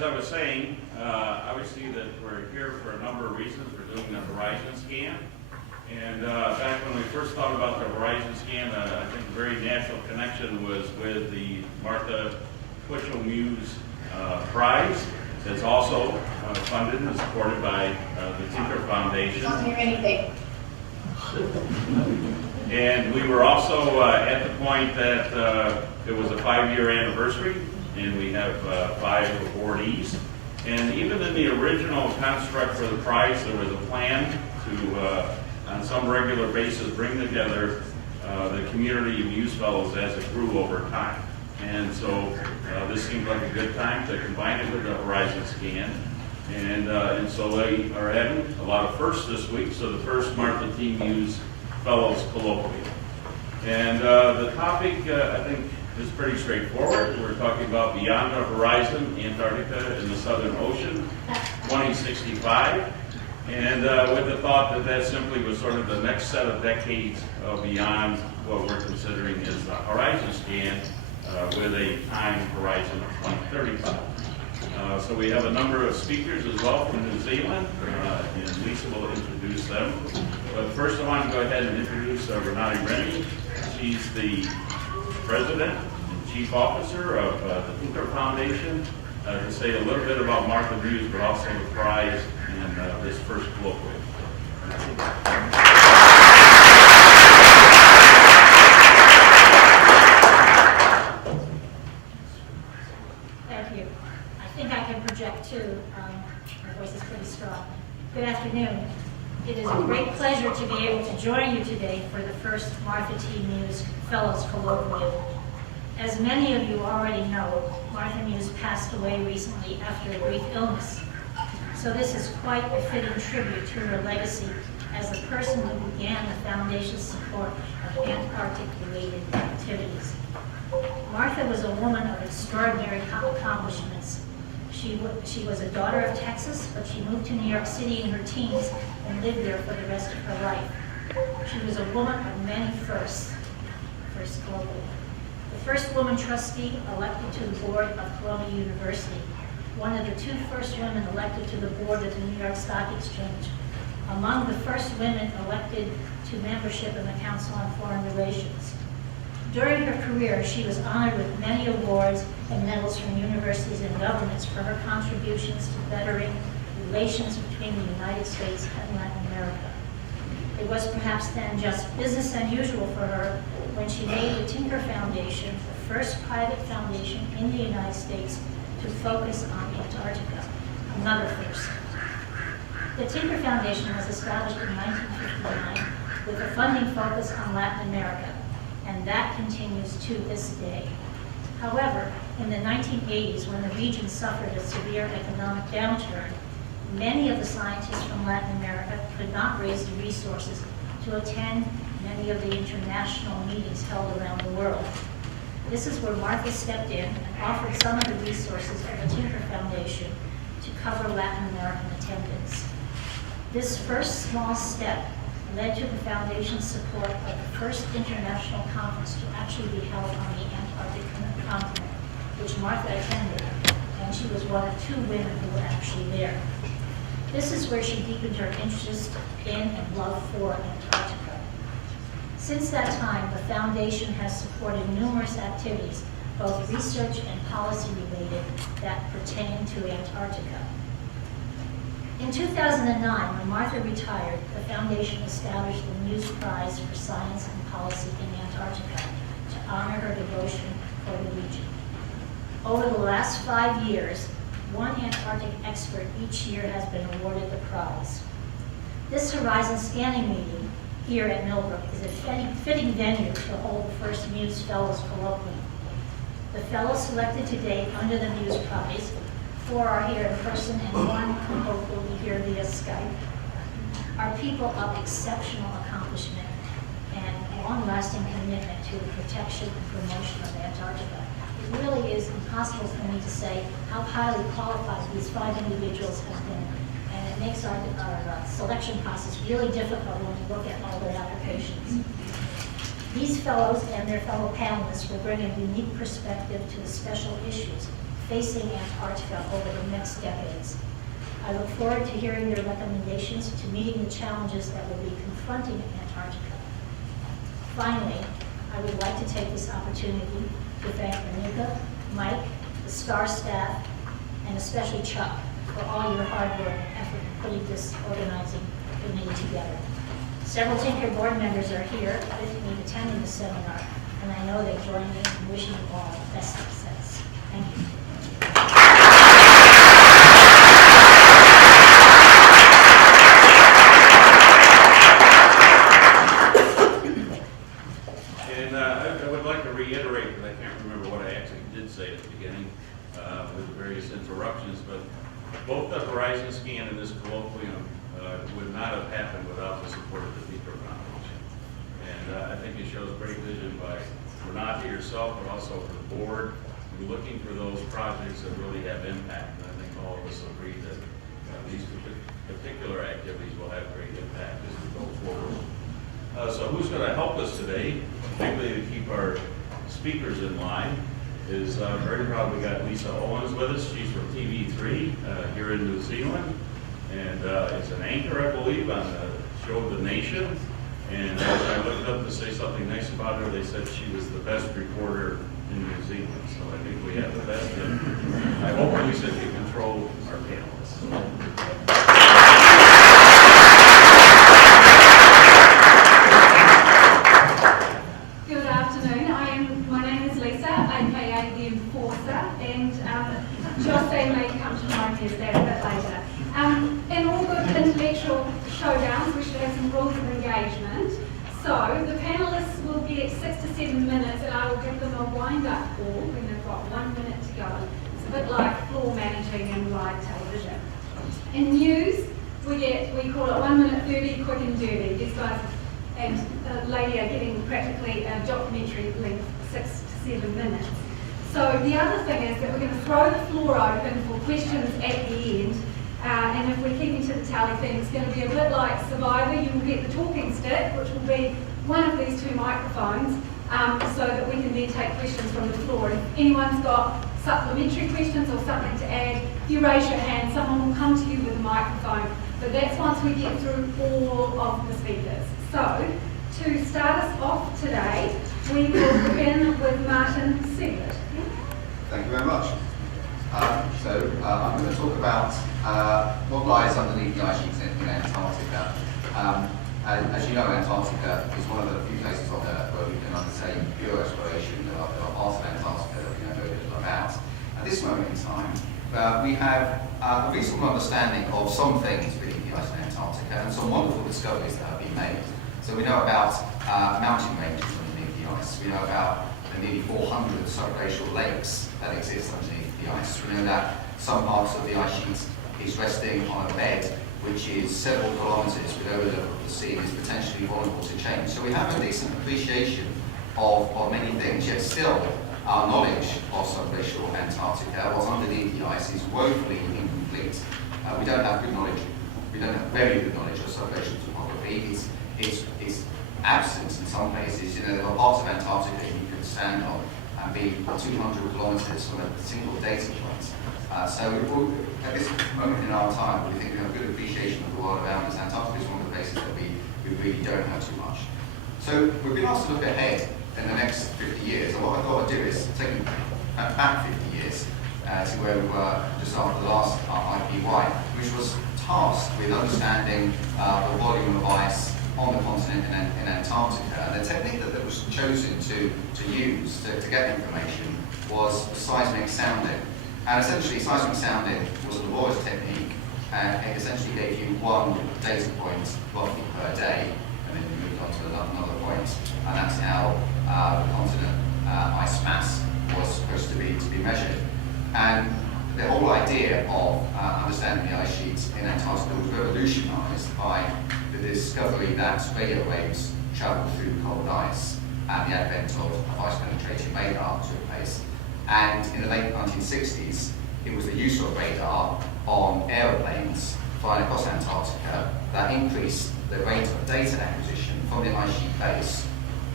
as I was saying, obviously that we're here for a number of reasons. We're doing the Horizon Scan. And back when we first thought about the Horizon Scan, I think a very natural connection was with the Martha Twitchell Muse Prize. That's also funded and supported by the Tinker Foundation. I don't hear anything. And we were also at the point that it was a 5-year anniversary, and we have 5 awardees. And even in the original construct for the prize, there was a plan to, on some regular basis, bring together the community of Muse Fellows as it grew over time. And so this seemed like a good time to combine it with the Horizon Scan. And so they are having a lot of firsts this week. So the first Martha T. Muse Fellows Colloquium. And the topic, I think, is pretty straightforward. We're talking about Beyond the Horizon, Antarctica and the Southern Ocean, 2065. And with the thought that that simply was sort of the next set of decades beyond what we're considering as the Horizon Scan, with a time horizon of 2035. So we have a number of speakers as well from New Zealand, and Lisa will introduce them. But first I want to go ahead and introduce Renate Rennie. She's the president and chief officer of the Tinker Foundation, to say a little bit about Martha Muse, but also the prize and this first colloquium. Good afternoon. It is a great pleasure to be able to join you today for the first Martha T. Muse Fellows Colloquium. As many of you already know, Martha Muse passed away recently after a brief illness. So this is quite a fitting tribute to her legacy as the person who began the Foundation's support of Antarctic-related activities. Martha was a woman of extraordinary accomplishments. She was a daughter of Texas, but she moved to New York City in her teens and lived there for the rest of her life. She was a woman of many firsts globally. The first woman trustee elected to the board of Columbia University, one of the 2 first women elected to the board of the New York Stock Exchange, among the first women elected to membership in the Council on Foreign Relations. During her career, she was honored with many awards and medals from universities and governments for her contributions to bettering relations between the United States and Latin America. It was perhaps then just business unusual for her when she made the Tinker Foundation the first private foundation in the United States to focus on Antarctica, another first. The Tinker Foundation was established in 1959 with a funding focus on Latin America, and that continues to this day. However, in the 1980s, when the region suffered a severe economic downturn, many of the scientists from Latin America could not raise the resources to attend many of the international meetings held around the world. This is where Martha stepped in and offered some of the resources of the Tinker Foundation to cover Latin American attendance. This first small step led to the Foundation's support of the first international conference to actually be held on the Antarctic continent, which Martha attended, and she was one of 2 women who were actually there. This is where she deepened her interest in and love for Antarctica. Since that time, the Foundation has supported numerous activities, both research and policy related, that pertain to Antarctica. In 2009, when Martha retired, the Foundation established the Muse Prize for Science and Policy in Antarctica to honor her devotion for the region. Over the last 5 years, 1 Antarctic expert each year has been awarded the prize. This Horizon Scanning meeting here at Millbrook is a fitting venue to hold the first Muse Fellows Colloquium. The fellows selected to date under the Muse Prize, 4 are here in person and 1 will be here via Skype, are people of exceptional accomplishment and long-lasting commitment to the protection and promotion of Antarctica. It really is impossible for me to say how highly qualified these 5 individuals have been, and it makes our selection process really difficult when we look at all their applications. These fellows and their fellow panelists will bring a unique perspective to the special issues facing Antarctica over the next decades. I look forward to hearing your recommendations to meeting the challenges that will be confronting Antarctica. Finally, I would like to take this opportunity to thank Anika, Mike, the STAR staff, and especially Chuck for all your hard work and effort in putting this organizing committee together. Several Tinker board members are here with me attending the seminar, and I know they join me in wishing you all the best success. Thank you. And I would like to reiterate, because I can't remember what I actually did say at the beginning with the various interruptions, but both the Horizon Scan and this colloquium would not have happened without the support of the Tinker Foundation. And I think it shows great vision by Renata yourself, but also for the board, and looking for those projects that really have impact. And I think all of us agree that these particular activities will have great impact as we go forward. So who's going to help us today, particularly to keep our speakers in line, is very proud we got Lisa Owens with us. She's from TV3 here in New Zealand, and is an anchor, I believe, on the show The Nation. And as I looked up to say something nice about her, they said she was the best reporter in New Zealand. So I think we have the best. And I hope Lisa can control our panelists. Good afternoon. My name is Lisa, aka the Enforcer, and Jocelyn may come to mind as that a bit later. In all good intellectual showdowns, we should have some rules of engagement. So the panelists will get 6 to 7 minutes, and I will give them a wind-up call when they've got 1 minute to go. It's a bit like floor managing in live television. In news, we call it 1 minute 30, quick and dirty. These guys and lady are getting practically a documentary length, 6 to 7 minutes. So the other thing is that we're going to throw the floor open for questions at the end. And if we're keeping to the tally thing, it's going to be a bit like Survivor. You will get the talking stick, which will be one of these 2 microphones, so that we can then take questions from the floor. If anyone's got supplementary questions or something to add, if you raise your hand, someone will come to you with a microphone. But that's once we get through all of the speakers. So, to start us off today, we will begin with Martin Seglett. Thank you very much. I'm going to talk about what lies underneath the ice sheets in Antarctica. As you know, Antarctica is one of the few places on Earth where we can undertake pure exploration. There are parts of Antarctica that we know very little about. At this moment in time, we have a reasonable understanding of some things beneath the ice in Antarctica and some wonderful discoveries that have been made. So we know about mountain ranges underneath the ice. We know about the nearly 400 subglacial lakes that exist underneath the ice. We know that some parts of the ice sheet is resting on a bed which is several kilometres below the level of the sea and is potentially vulnerable to change. So we have a decent appreciation of many things, yet still our knowledge of subglacial Antarctica, what's underneath the ice, is woefully incomplete. We don't have good knowledge. We don't have very good knowledge of subglacial topography. It's absent in some places. You know, there are parts of Antarctica you can stand on and be 200 kilometres from a single data point. So at this moment in our time, we think we have a good appreciation of the world around us. Antarctica is one of the places that we really don't know too much. So we've been asked to look ahead in the next 50 years. And what I thought I'd do is take you back 50 years to where we were just after the last IPY, which was tasked with understanding the volume of ice on the continent in Antarctica. And the technique that was chosen to use to get information was seismic sounding. And essentially, seismic sounding was a laborious technique, and it essentially gave you one data point roughly per day, and then you moved on to another point, and that's how the continent ice mass was supposed to be measured. And the whole idea of understanding the ice sheets in Antarctica was revolutionized by the discovery that radio waves travel through cold ice, and the advent of ice-penetrating radar took place. And in the late 1960s, it was the use of radar on aeroplanes flying across Antarctica that increased the rate of data acquisition from the ice sheet base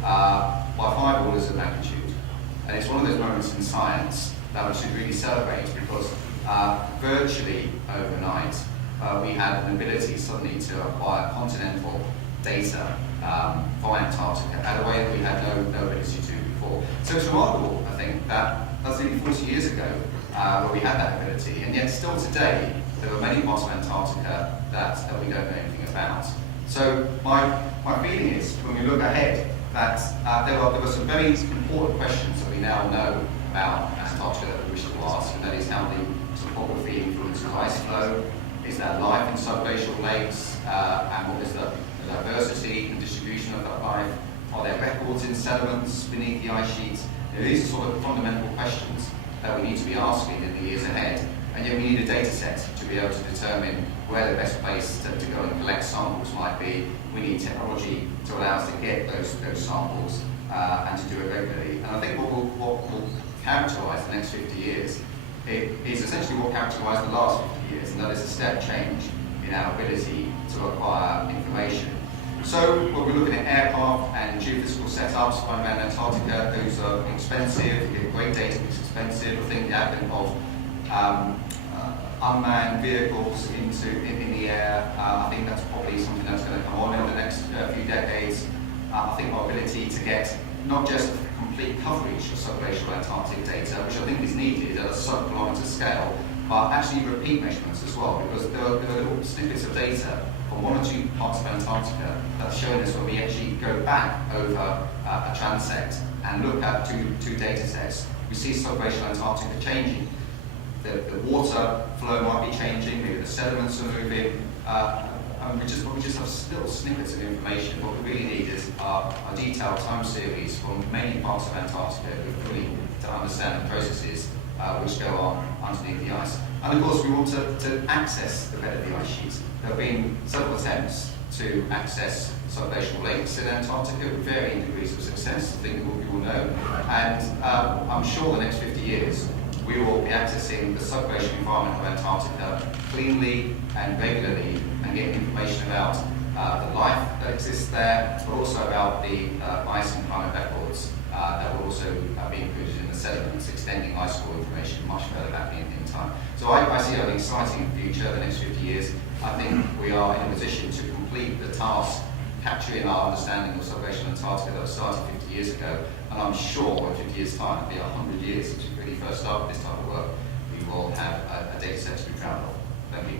by 5 orders of magnitude. And it's one of those moments in science that we should really celebrate, because virtually overnight, we had an ability suddenly to acquire continental data from Antarctica at a way that we had no ability to before. So it's remarkable, I think, that that's nearly 40 years ago where we had that ability, and yet still today there are many parts of Antarctica that we don't know anything about. So my feeling is, when we look ahead, that there are some very important questions that we now know about Antarctica that we wish to ask, and that is how the topography influences ice flow, is there life in subglacial lakes, and what is the diversity and distribution of that life? Are there records in sediments beneath the ice sheets? These are sort of fundamental questions that we need to be asking in the years ahead, and yet we need a data set to be able to determine where the best place to go and collect samples might be. We need technology to allow us to get those samples and to do it regularly. And I think what will characterise the next 50 years is essentially what characterised the last 50 years, and that is a step change in our ability to acquire information. So when we're looking at aircraft and geophysical setups flying around Antarctica, those are expensive, you get great data, it's expensive. I think the advent of unmanned vehicles in the air, I think that's probably something that's going to come on in the next few decades. I think our ability to get not just complete coverage of subglacial Antarctic data, which I think is needed at a sub-kilometre scale, but actually repeat measurements as well, because there are little snippets of data from one or two parts of Antarctica that's showing us when we actually go back over a transect and look at two data sets, we see subglacial Antarctica changing. The water flow might be changing, maybe the sediments are moving, we just have little snippets of information. What we really need is a detailed time series from many parts of Antarctica to understand the processes which go on underneath the ice. And of course we want to access the bed of the ice sheets. There have been several attempts to access subglacial lakes in Antarctica with varying degrees of success, I think that we will know. And I'm sure the next 50 years we will be accessing the subglacial environment of Antarctica cleanly and regularly, and getting information about the life that exists there, but also about the ice and climate records that will also be included in the sediments, extending ice core information much further back in time. So I see an exciting future the next 50 years. I think we are in a position to complete the task capturing our understanding of subglacial Antarctica that was started 50 years ago, and I'm sure in 50 years' time, it'll be 100 years since we really first started this type of work, we will have a data set to be proud of. Thank you.